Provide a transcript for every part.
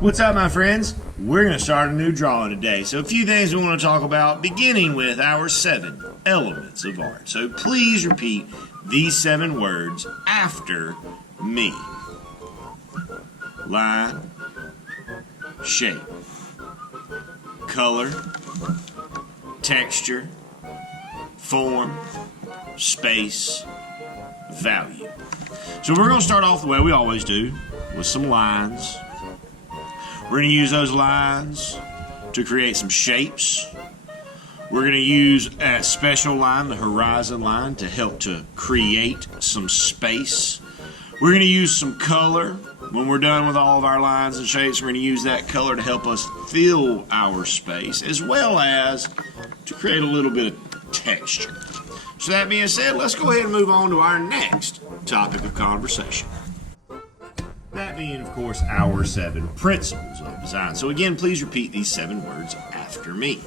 What's up, my friends? We're going to start a new drawing today. So a few things we want to talk about, beginning with our 7 elements of art. So please repeat these 7 words after me. Line, shape, color, texture, form, space, value. So we're going to start off the way we always do, with some lines. We're going to use those lines to create some shapes. We're going to use a special line, the horizon line, to help to create some space. We're going to use some color. When we're done with all of our lines and shapes, we're going to use that color to help us fill our space, as well as to create a little bit of texture. So that being said, let's go ahead and move on to our next topic of conversation. That being, of course, our 7 principles of design. So again, please repeat these 7 words after me.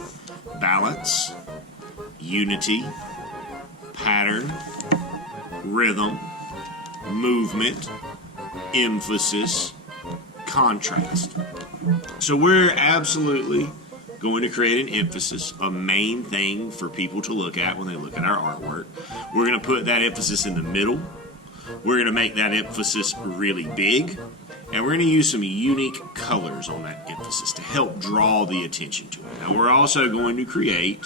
Balance, unity, pattern, rhythm, movement, emphasis, contrast. So we're absolutely going to create an emphasis, a main thing for people to look at when they look at our artwork. We're going to put that emphasis in the middle. We're going to make that emphasis really big, and we're going to use some unique colors on that emphasis to help draw the attention to it. Now, we're also going to create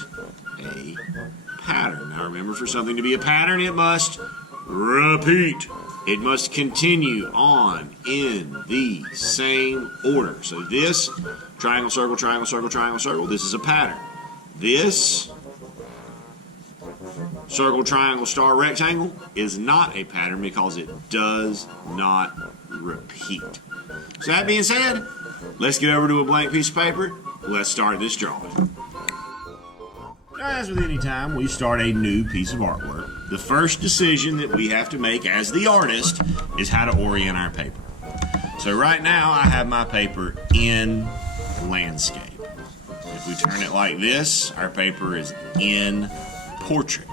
a pattern. Now, remember, for something to be a pattern, it must repeat. It must continue on in the same order. So this, triangle, circle, triangle, circle, triangle, circle, this is a pattern. This, circle, triangle, star, rectangle is not a pattern because it does not repeat. So that being said, let's get over to a blank piece of paper. Let's start this drawing. Now, as with any time we start a new piece of artwork, the first decision that we have to make as the artist is how to orient our paper. So right now I have my paper in landscape. If we turn it like this, our paper is in portrait.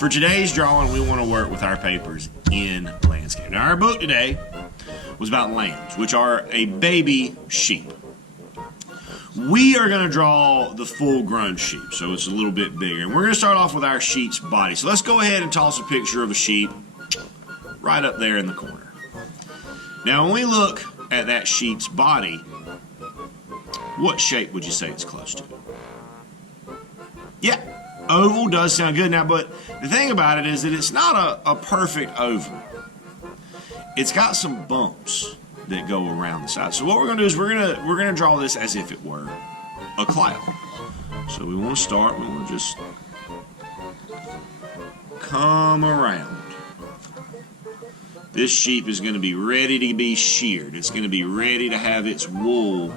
For today's drawing, we want to work with our papers in landscape. Now, our book today was about lambs, which are a baby sheep. We are going to draw the full-grown sheep, so it's a little bit bigger. And we're going to start off with our sheep's body. So let's go ahead and toss a picture of a sheep right up there in the corner. Now, when we look at that sheep's body, what shape would you say it's close to? Yeah. Oval does sound good now, but the thing about it is that it's not a perfect oval. It's got some bumps that go around the side. So what we're going to do is we're going to draw this as if it were a cloud. So we want to start, we want to just come around. This sheep is going to be ready to be sheared. It's going to be ready to have its wool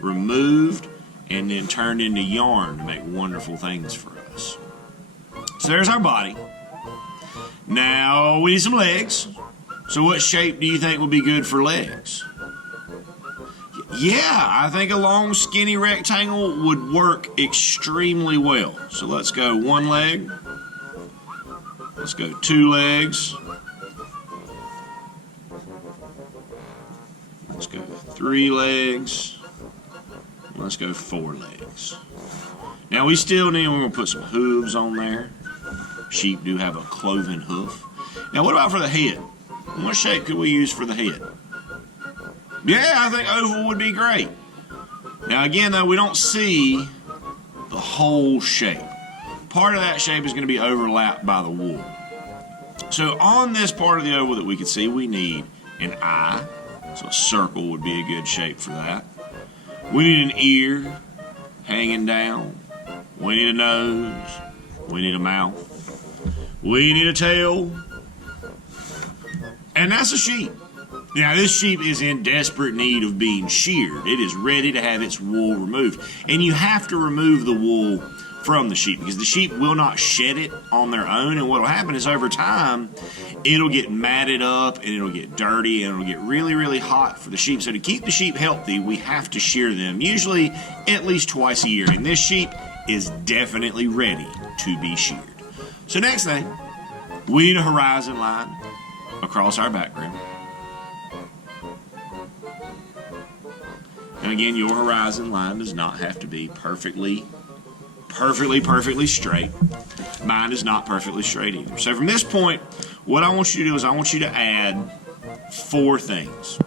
removed and then turned into yarn to make wonderful things for us. So there's our body. Now we need some legs. So what shape do you think would be good for legs? Yeah, I think a long skinny rectangle would work extremely well. So let's go 1 leg. Let's go 2 legs. Let's go 3 legs. Let's go 4 legs. Now we still need, we're going to put some hooves on there. Sheep do have a cloven hoof. Now what about for the head? What shape could we use for the head? Yeah, I think oval would be great. Now again though, we don't see the whole shape. Part of that shape is going to be overlapped by the wool. So on this part of the oval that we can see, we need an eye. So a circle would be a good shape for that. We need an ear hanging down. We need a nose. We need a mouth. We need a tail. And that's a sheep. Now, this sheep is in desperate need of being sheared. It is ready to have its wool removed. And you have to remove the wool from the sheep because the sheep will not shed it on their own. And what will happen is over time, it'll get matted up and it'll get dirty and it'll get really, really hot for the sheep. So to keep the sheep healthy, we have to shear them, usually at least twice a year. And this sheep is definitely ready to be sheared. So next thing, we need a horizon line across our background. And again, your horizon line does not have to be perfectly straight. Mine is not perfectly straight either. So from this point, what I want you to do is I want you to add 4 things.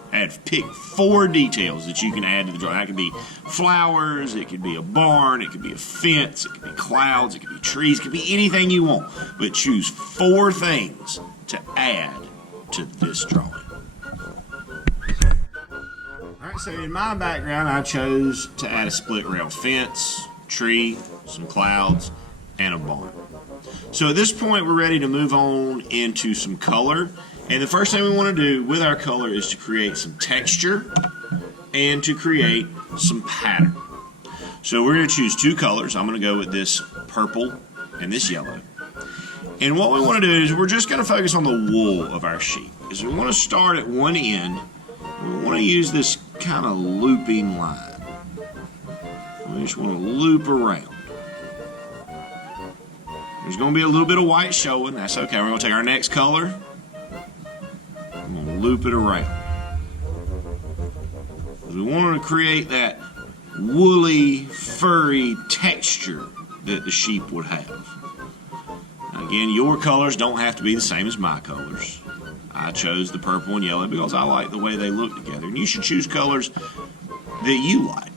Pick 4 details that you can add to the drawing. That could be flowers, it could be a barn, it could be a fence, it could be clouds, it could be trees, it could be anything you want. But choose 4 things to add to this drawing. Alright, so in my background I chose to add a split rail fence, tree, some clouds, and a barn. So at this point we're ready to move on into some color. And the first thing we want to do with our color is to create some texture and to create some pattern. So we're going to choose 2 colors. I'm going to go with this purple and this yellow. And what we want to do is we're just going to focus on the wool of our sheep. Is we want to start at one end. We want to use this kind of looping line. We just want to loop around. There's going to be a little bit of white showing. That's okay. We're going to take our next color. I'm going to loop it around. We want to create that woolly, furry texture that the sheep would have. Now again, your colors don't have to be the same as my colors. I chose the purple and yellow because I like the way they look together. And you should choose colors that you like,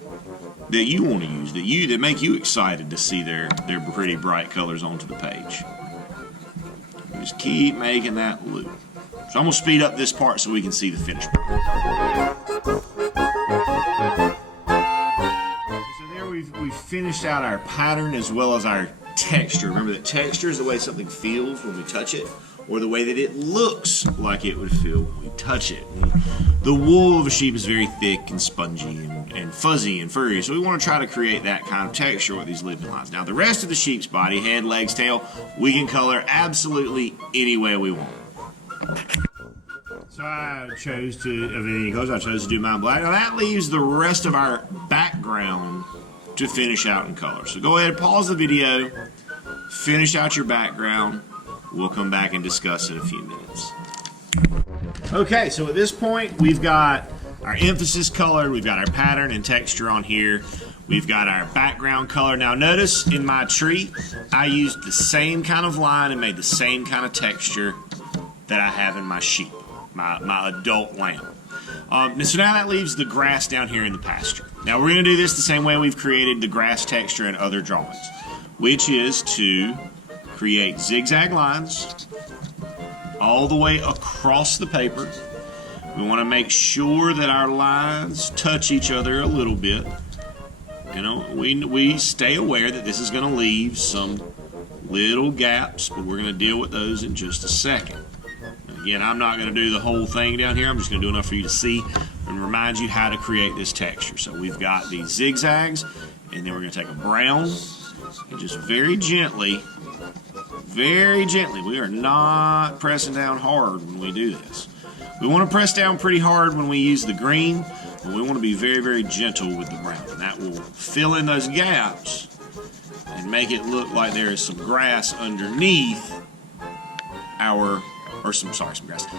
that you want to use, that make you excited to see their pretty bright colors onto the page. Just keep making that loop. So I'm going to speed up this part so we can see the finished product. So there we've finished out our pattern as well as our texture. Remember that texture is the way something feels when we touch it, or the way that it looks like it would feel when we touch it. And the wool of a sheep is very thick and spongy and fuzzy and furry, so we want to try to create that kind of texture with these looping lines. Now the rest of the sheep's body, head, legs, tail, we can color absolutely any way we want. So I chose to do mine black. Now that leaves the rest of our background to finish out in color. So go ahead, pause the video, finish out your background. We'll come back and discuss in a few minutes. Okay, so at this point we've got our emphasis color, we've got our pattern and texture on here. We've got our background color. Now notice in my tree, I used the same kind of line and made the same kind of texture that I have in my sheep, my adult lamb. So now that leaves the grass down here in the pasture. Now we're going to do this the same way we've created the grass texture in other drawings, which is to create zigzag lines all the way across the paper. We want to make sure that our lines touch each other a little bit. You know, we stay aware that this is going to leave some little gaps, but we're going to deal with those in just a second. Again, I'm not going to do the whole thing down here. I'm just going to do enough for you to see and remind you how to create this texture. So we've got these zigzags, and then we're going to take a brown and just very gently, we are not pressing down hard when we do this. We want to press down pretty hard when we use the green, but we want to be very, very gentle with the brown. And that will fill in those gaps and make it look like there is some grass underneath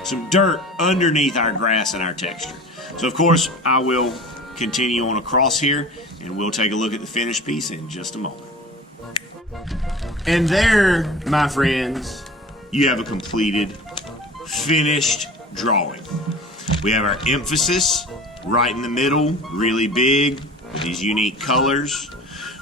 some dirt underneath our grass and our texture. So of course I will continue on across here and we'll take a look at the finished piece in just a moment. And there, my friends, you have a completed, finished drawing. We have our emphasis right in the middle, really big, with these unique colors.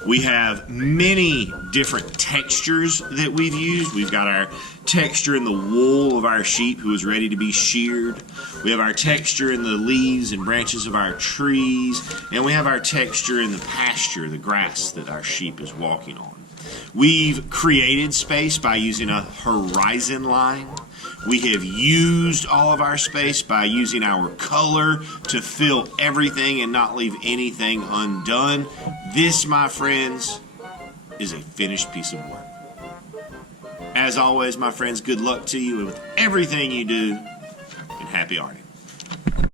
We have many different textures that we've used. We've got our texture in the wool of our sheep who is ready to be sheared. We have our texture in the leaves and branches of our trees. And we have our texture in the pasture, the grass that our sheep is walking on. We've created space by using a horizon line. We have used all of our space by using our color to fill everything and not leave anything undone. This, my friends, is a finished piece of work. As always, my friends, good luck to you with everything you do, and happy arting.